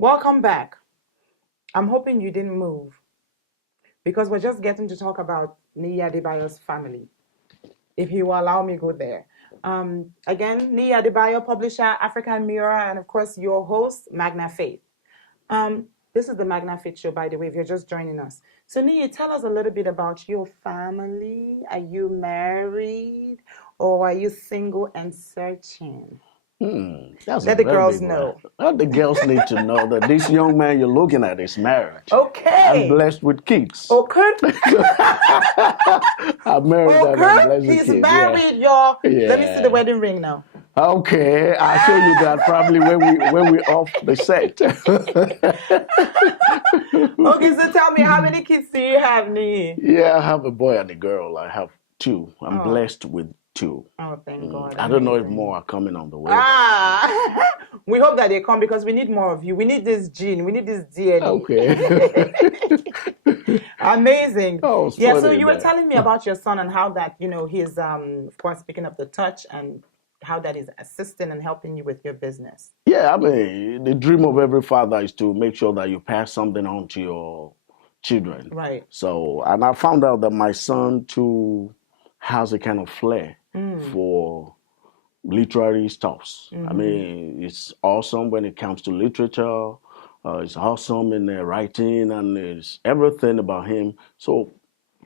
Welcome back. I'm hoping you didn't move because we're just getting to talk about Niyi Adebayo's family. If you will allow me go there. Again, Niyi Adebayo, publisher, African Mirror, and of course your host, MagnaFaith. This is the MagnaFaith show, by the way, if you're just joining us. So Niyi, tell us a little bit about your family. Are you married or are you single and searching? That's a Let the very girls big one. know. Well, the girls need to know that this young man you're looking at is married. I'm Okay. blessed with kids. Okay. I'm married and I'm blessed with He's kids. married, y'all. Let me see the Yeah. wedding ring now. Okay, I'll show you that probably when we off the set. Okay, so tell me, how many kids do you have, Niyi? Yeah, I have a boy and a girl. I have two. I'm Oh. blessed with two. Oh, thank God. I don't know if Amazing. more are coming on the way. We hope that they come because we need more of you. We need this gene. We need this DNA. Okay. Amazing. Oh, it's Yeah, so funny, you were man. telling me about your son and how that, he's of course picking up the touch and how that is assisting and helping you with your business. Yeah, I mean, the dream of every father is to make sure that you pass something on to your children. Right. So, and I found out that my son too has a kind of flair for literary stuffs. I mean, it's awesome when it comes to literature. It's awesome in writing, and it's everything about him. So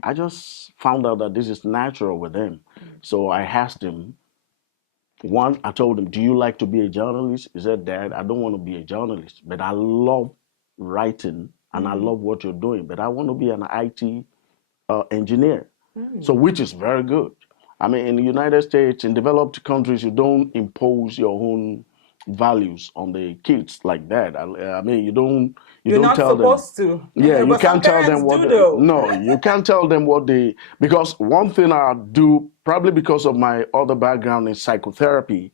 I just found out that this is natural with him. So I asked him. One, I told him, "Do you like to be a journalist?" He said, "Dad, I don't want to be a journalist, but I love writing and I love what you're doing, but I want to be an IT engineer." So, which is very good. I mean, in the United States, in developed countries, you don't impose your own values on the kids like that. I mean, You're don't not tell them. supposed to. Yeah, you But some can't tell them parents what do, though. no, you can't tell them what they, because one thing I do, probably because of my other background in psychotherapy,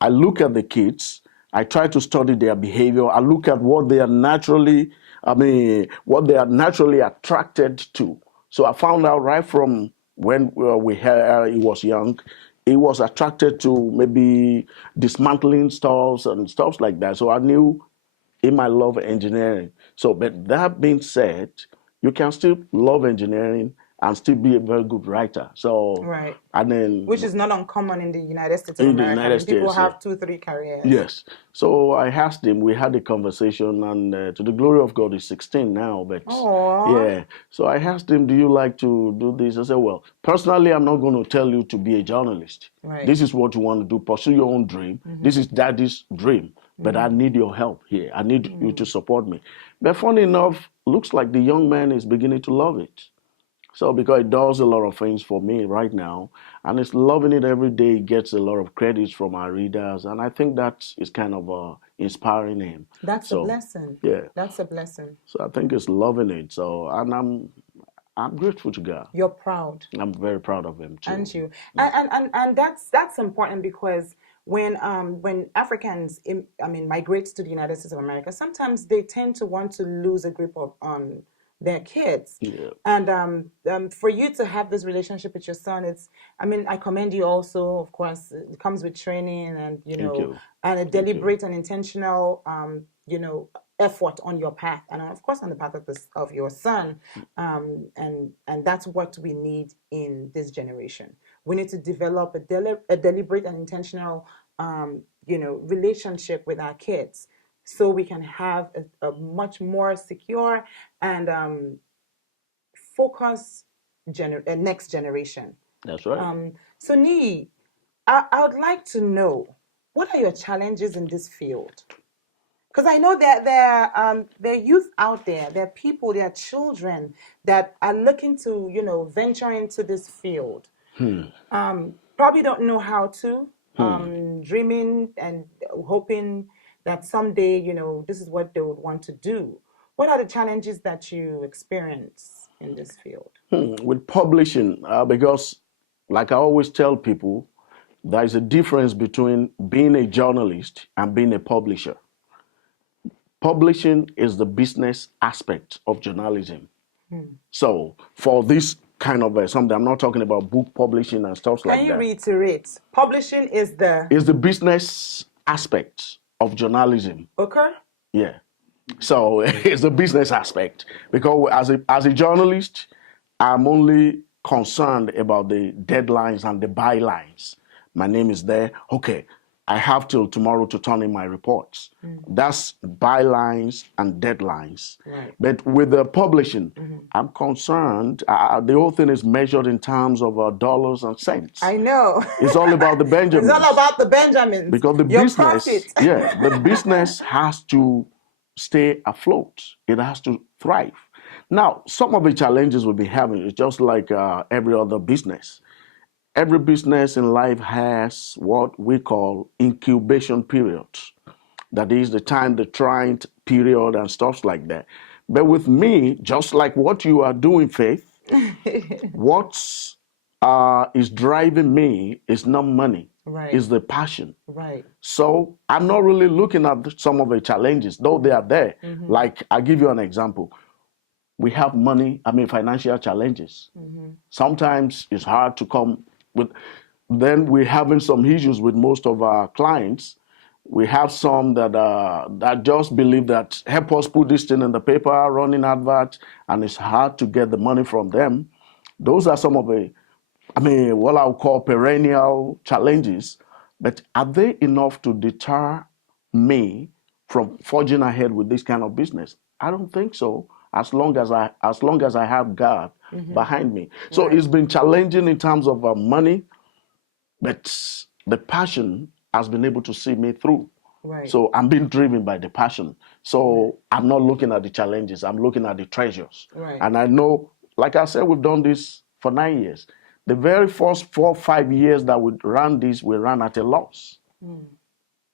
I look at the kids, I try to study their behavior, I look at what they are naturally, what they are naturally attracted to. So I found out right from when he was young, he was attracted to maybe dismantling stuff and stuff like that. So I knew he might love engineering. So, but that being said, you can still love engineering and still be a very good writer. So, Right. and then Which is not uncommon in the United States of in the America. United States, People have 2-3 careers. yes. So I asked him, we had a conversation, and to the glory of God, he's 16 now. But Aww. yeah, so I asked him, "Do you like to do this?" I said, "Well, personally, I'm not going to tell you to be a journalist. Right. This is what you want to do. Pursue your own dream. This is daddy's dream. But I need your help here. I need you to support me." But funny enough, looks like the young man is beginning to love it. So because it does a lot of things for me right now, and it's loving it every day, it gets a lot of credits from our readers, and I think that is kind of inspiring him. That's a blessing. Yeah. That's a blessing. So I think it's loving it. So, and I'm grateful to God. You're proud. I'm very proud of him too. Aren't you? And that's important because when Africans migrate to the United States of America, sometimes they tend to want to lose a grip of on their kids. Yeah. And for you to have this relationship with your son, I commend you also. Of course, it comes with training and you. and a deliberate and intentional effort on your path, and of course on the path of your son. And that's what we need in this generation. We need to develop a deliberate and intentional relationship with our kids, so we can have a much more secure and focused next generation. That's right. So Niyi, I would like to know, what are your challenges in this field? Because I know that there are youth out there, there are people, there are children that are looking to, venture into this field. Probably don't know how to, dreaming and hoping that someday, this is what they would want to do. What are the challenges that you experience in this field? With publishing, because like I always tell people, there is a difference between being a journalist and being a publisher. Publishing is the business aspect of journalism. So for this kind of something, I'm not talking about book publishing and stuff like that. Can you reiterate? Publishing is the business aspect of journalism. Okay. Yeah. So it's the business aspect. Because as a journalist, I'm only concerned about the deadlines and the bylines. My name is there. Okay, I have till tomorrow to turn in my reports. That's bylines and deadlines. Right. But with the publishing, I'm concerned. The whole thing is measured in terms of dollars and cents. I know. It's all about the Benjamins. It's all about the Benjamins. Because the Your business, profit. yeah, the business has to stay afloat. It has to thrive. Now, some of the challenges we'll be having is just like every other business. Every business in life has what we call incubation periods. That is the time, the trying period and stuff like that. But with me, just like what you are doing, Faith, what is driving me is not money, Right. it's the passion. Right. So I'm not really looking at some of the challenges, though they are there. Like, I'll give you an example. We have financial challenges. Sometimes it's hard to come with, then we're having some issues with most of our clients. We have some that just believe that help us put this thing in the paper, running adverts, and it's hard to get the money from them. Those are some of the, what I'll call perennial challenges. But are they enough to deter me from forging ahead with this kind of business? I don't think so. As long as I have God behind me. So Right. it's been challenging in terms of money, but the passion has been able to see me through. Right. So I'm being driven by the passion. So I'm not looking at the challenges. I'm looking at the treasures. Right. And I know, like I said, we've done this for 9 years. The very first 4 or 5 years that we ran this, we ran at a loss.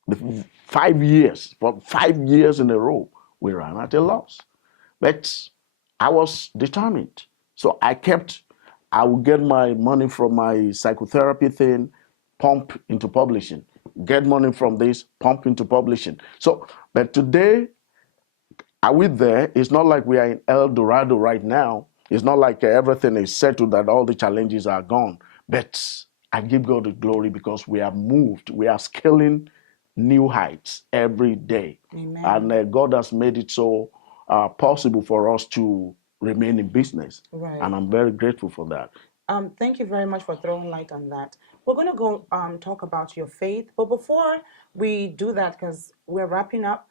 The 5 years, for 5 years in a row, we ran at a loss. But I was determined. So I would get my money from my psychotherapy thing, pump into publishing. Get money from this, pump into publishing. So, but today, are we there? It's not like we are in El Dorado right now. It's not like everything is settled, that all the challenges are gone. But I give God the glory because we have moved. We are scaling new heights every day. Amen. And God has made it so possible for us to remain in business. Right. And I'm very grateful for that. Thank you very much for throwing light on that. We're going to go talk about your faith. But before we do that, because we're wrapping up,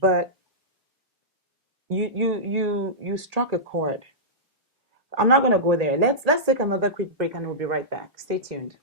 but you struck a chord. I'm not going to go there. Let's take another quick break and we'll be right back. Stay tuned.